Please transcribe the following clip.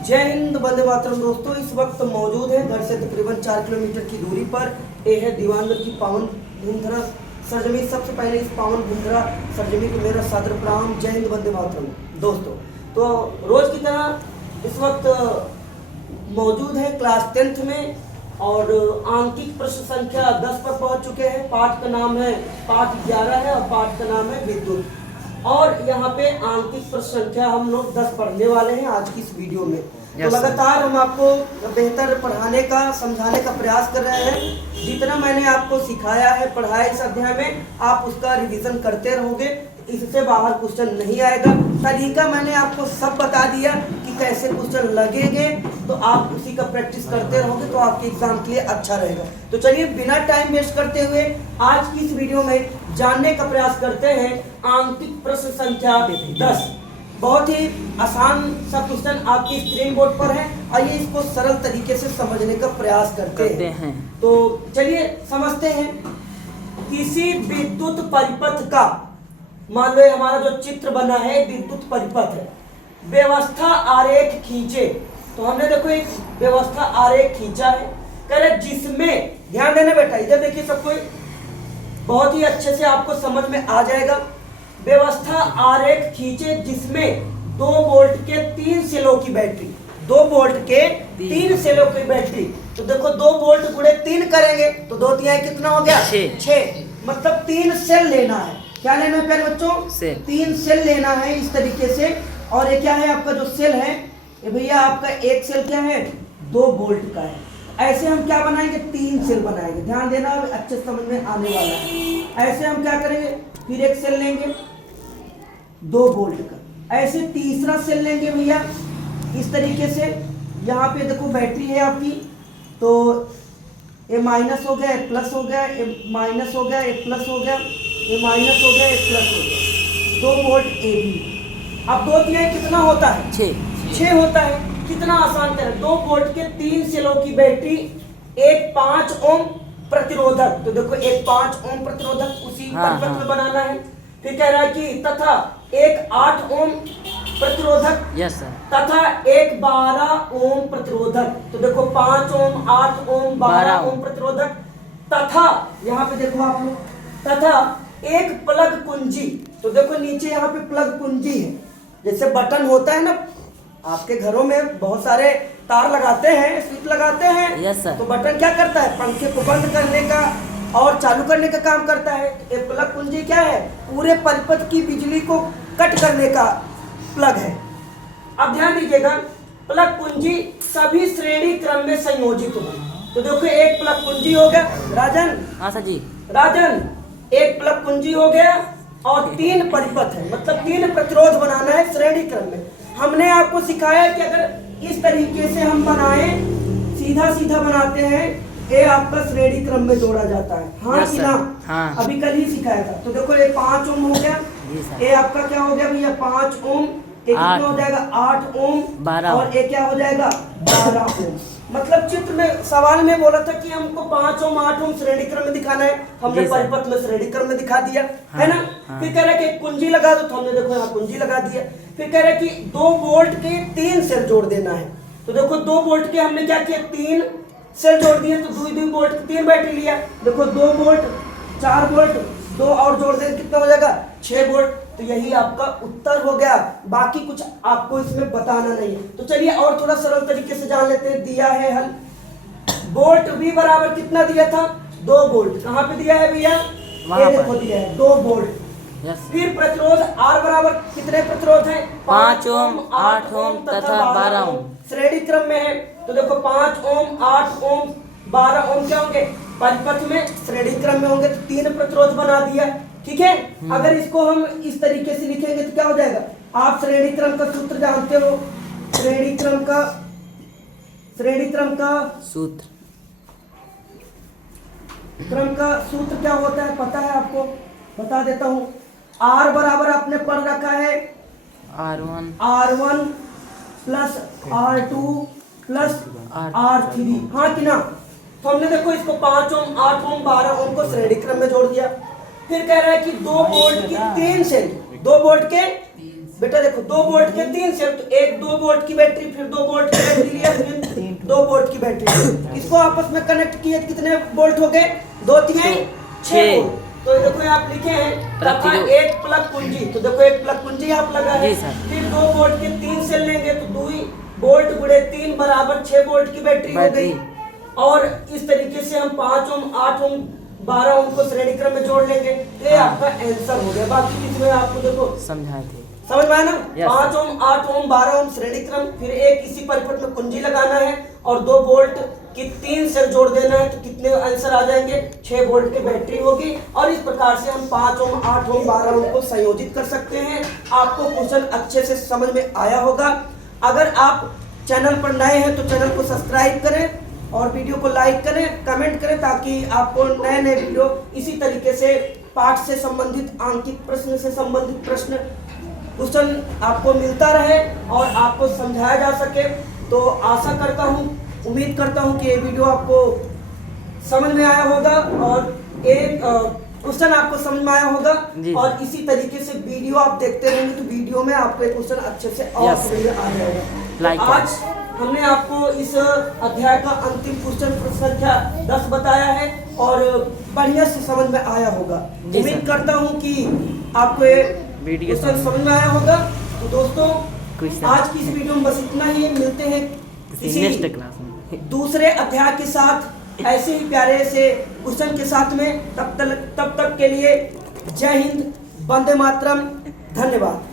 जय हिंद, वंदे मातरम। दोस्तों, इस वक्त मौजूद है घर से तकरीबन 4 किलोमीटर की दूरी पर। ये है दीवानगढ़ की पावन धूमधरा सरजमी। सबसे पहले इस पावन धूमधरा सरजमी को मेरा सादर प्रणाम। जय हिंद, वंदे मातरम। दोस्तों, तो रोज की तरह इस वक्त मौजूद है क्लास 10th में और आंकिक प्रश्न संख्या 10 पर पहुंच चुके हैं। पाठ का नाम है पाठ 11 है और पाठ का नाम है विद्युत। और यहाँ पे आंकिक प्रश्न संख्या हम लोग 10 पढ़ने वाले हैं आज की इस वीडियो में। तो लगातार हम आपको बेहतर पढ़ाने का समझाने का प्रयास कर रहे हैं। जितना मैंने आपको सिखाया है पढ़ाया इस अध्याय में, आप उसका रिवीजन करते रहोगे, इससे बाहर क्वेश्चन नहीं आएगा। तरीका मैंने आपको सब बता दिया कि कैसे क्वेश्चन लगेंगे, तो आप उसी का प्रैक्टिस करते रहोगे तो आपके एग्जाम के लिए अच्छा रहेगा। तो चलिए बिना टाइम वेस्ट करते हुए आज की इस वीडियो में जानने का प्रयास करते हैं आंकिक प्रश्न संख्या 10। बहुत ही आसान सा क्वेश्चन आपकी स्क्रीन बोर्ड पर है। आइए इसको सरल तरीके से समझने का प्रयास करते हैं। तो चलिए समझते हैं। किसी विद्युत परिपथ का, मान लो हमारा जो चित्र बना है विद्युत परिपथ है, व्यवस्था आरेख खींचे। तो हमने देखो एक व्यवस्था आरेख खींचा है, कह रहे जिसमें, ध्यान देना बेटा, इधर देखिए सबको, बहुत ही अच्छे से आपको समझ में आ जाएगा। व्यवस्था आरेख खींचे जिसमें 2 वोल्ट के 3 सेलों की बैटरी, 2 वोल्ट के 3 सेलों की बैटरी। तो देखो 2 वोल्ट गुणे 3 करेंगे तो 2 तिहाई कितना हो गया? 6। मतलब 3 सेल लेना है। क्या लेना है प्यारे बच्चों? 3 सेल लेना है इस तरीके से। और ये क्या है आपका जो सेल है, ये भैया आपका एक सेल क्या है? 2 वोल्ट का है। ऐसे हम क्या बनाएंगे? 3 सेल बनाएंगे। ध्यान देना, अच्छे समझ में आने वाला है। ऐसे हम क्या करेंगे? फिर एक सेल लेंगे 2 वोल्ट का, ऐसे तीसरा सेल लेंगे भैया इस तरीके से। यहाँ पे देखो बैटरी है आपकी, तो ये माइनस हो गया, प्लस हो गया, ये माइनस हो गया, ये प्लस हो गया, ये माइनस हो गया, ये प्लस हो गया। 2 वोल्ट ए बी। अब 2 तिहाई कितना होता है? 6 होता है। कितना आसान है। 2 वोल्ट के 3 सेलों की बैटरी, एक 5 ओम प्रतिरोधक। तो देखो एक 5 ओम प्रतिरोधक उसी परिपथ में बनाना है। फिर कह रहा है कि तथा एक 8 ओम प्रतिरोधक, यस सर, तथा एक 12 ओम प्रतिरोधक। तो देखो 5 ओम, 8 ओम, 12 ओम प्रतिरोधक, तथा यहाँ पे देखो आप लोग, तथा एक प्लग कुंजी। तो देखो नीचे यहाँ पे प्लग कुंजी है, जैसे बटन होता है ना, आपके घरों में बहुत सारे तार लगाते हैं, स्विच लगाते हैं, यस सर। तो बटन क्या करता है? पंखे को बंद करने का और चालू करने का काम करता है। ये प्लग कुंजी क्या है? पूरे परिपथ की बिजली को कट करने का प्लग है। अब ध्यान दीजिएगा, प्लग कुंजी सभी श्रेणी क्रम में संयोजित हो। तो देखो एक प्लग कुंजी हो गया राजन, हाँ सर जी, राजन एक प्लग कुंजी हो गया और 3 परिपथ है, मतलब 3 प्रतिरोध बनाना है श्रेणी क्रम में। हमने आपको सिखाया कि अगर इस तरीके से हम बनाएं, सीधा सीधा बनाते हैं, ये आपका श्रेणी क्रम में जोड़ा जाता है। हाँ कि ना? हाँ। अभी कल ही सिखाया था। तो देखो ये 5 ओम हो गया, ये आपका क्या हो गया भैया? 5 ओम, एक कितना हो जाएगा? 8 ओम, 12, और एक क्या हो जाएगा? 12 ओम। मतलब चित्र में, सवाल में बोला था कि हमको 5 ओम 8 ओम श्रेणी क्रम में दिखाना है, हमने परिपथ में श्रेणी क्रम में दिखा दिया, है ना? फिर कह रहा है कि कुंजी लगा दो, तो हमने देखो यहाँ कुंजी लगा दिया। फिर कह रहा है कि 2 वोल्ट के 3 सेल जोड़ देना है। तो देखो 2 वोल्ट के हमने क्या किया? 3 सेल जोड़ दिए। तो 2 वोल्ट 3 बैटरी लिया। देखो 2 वोल्ट, 4 वोल्ट, 2 और जोड़ दें कितना हो जाएगा? 6 वोल्ट। तो यही आपका उत्तर हो गया। बाकी कुछ आपको इसमें बताना नहीं है। तो चलिए और थोड़ा सरल तरीके से जान लेते हैं। दिया है हल, वोल्ट V बराबर कितना दिया था? 2 वोल्ट। कहाँ पे दिया है भैया? ये देखो दिया है 2 वोल्ट। फिर प्रतिरोध R बराबर कितने प्रतिरोध है? 5 ओम, 8 ओम तथा 12 ओम श्रेणी क्रम में है। तो देखो 5 ओम, 8 ओम, 12 ओम क्या होंगे? परिपथ में श्रेणी क्रम में होंगे, तो 3 प्रतिरोध बना दिया। ठीक है। अगर इसको हम इस तरीके से लिखेंगे तो क्या हो जाएगा? आप श्रेणी क्रम का सूत्र जानते हो, श्रेणी क्रम का सूत्र, क्रम का सूत्र क्या होता है पता है आपको? बता देता हूँ। R बराबर आपने पढ़ रखा है R1 plus R2 plus R3, हाँ कि ना? तो हमने देखो इसको 5 ओम, 8 ओम, 12 ओम को श्रेणी क्रम में जोड़ दिया। फिर कह रहा है कि 2 वोल्ट की 3 सेल, 2 वोल्ट के बेटा देखो 2 वोल्ट के 3 सेल, तो एक 2 वोल्ट की बैटरी, फिर 2 वोल्ट की बैटरी लिया, फिर 2 वोल्ट की बैटरी, इसको आपस में कनेक्ट किए, कितने वोल्ट हो गए? 2 3 6 वोल्ट। तो देखो आप लिखे हैं तथा एक प्लग कुंजी, तो देखो एक प्लग कुंजी आप लगा है, फिर 2 वोल्ट के 3 सेल लेंगे तो 2 वोल्ट गुणे 3 बराबर 6 वोल्ट की बैटरी हो गई। और इस तरीके से हम 5 ओम 8 ओम 12 ओम को श्रेणी क्रम में जोड़ लेंगे, ये आपका आंसर हो गया। बाकी इसमें आपको देखो समझाए थे, समझ में आया ना? 5 ओम 8 ओम 12 ओम श्रेणी क्रम, फिर एक इसी परिपथ में कुंजी लगाना है और 2 वोल्ट की 3 सेल जोड़ देना है, तो कितने आंसर आ जाएंगे? 6 वोल्ट की बैटरी होगी। और इस प्रकार से हम 5 ओम 8 ओम 12 ओम को संयोजित कर सकते हैं। आपको क्वेश्चन अच्छे से समझ में आया होगा। अगर आप चैनल पर नए हैं तो चैनल को सब्सक्राइब करें और वीडियो को लाइक करें, कमेंट करें, ताकि आपको नए नए वीडियो इसी तरीके से पाठ से संबंधित, आंकिक प्रश्न से संबंधित प्रश्न क्वेश्चन आपको मिलता रहे और आपको समझाया जा सके। तो आशा करता हूँ, उम्मीद करता हूँ कि ये वीडियो आपको समझ में आया होगा और एक क्वेश्चन आपको समझ में आया होगा। और इसी तरीके से वीडियो आप देखते रहेंगे तो वीडियो में आपको एक क्वेश्चन अच्छे से और समझ में आ जाएगा। तो आज हमने आपको इस अध्याय का अंतिम क्वेश्चन प्रश्न संख्या 10 बताया है और बढ़िया से समझ में आया होगा। उम्मीद करता हूँ कि आपको ये वीडियो समझ में आया होगा। तो दोस्तों आज की इस वीडियो में बस इतना ही। मिलते हैं किसी नेक्स्ट क्लास में दूसरे अध्याय के साथ, ऐसे ही प्यारे से क्वेश्चन के साथ में। तब तक के लिए जय हिंद, वंदे मातरम, धन्यवाद।